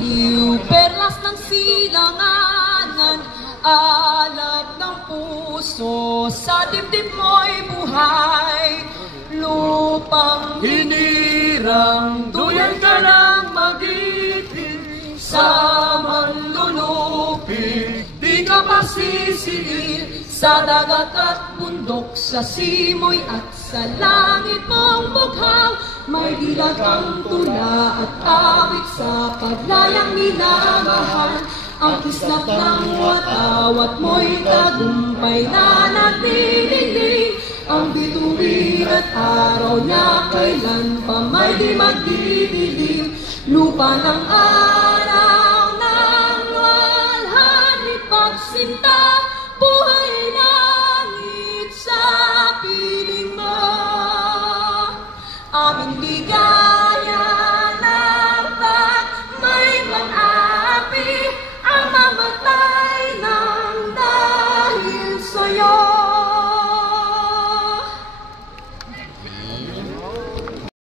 giliw, perlas ng silanganan, alab ng puso, sa dibdib mo'y buhay. Lupang hinirang, duyan ka ng magiting, sa manlulupi, di ka pasisiil, sa dagat at bundok, sa simoy at sa langit mong bughaw, may dilag ang tula at awit sa paglayang minamahal. Ang kislap ng watawat mo'y tagumpay na nagdidilig, ang bituin at araw niya kailan pa may di magdidilim. Lupa ng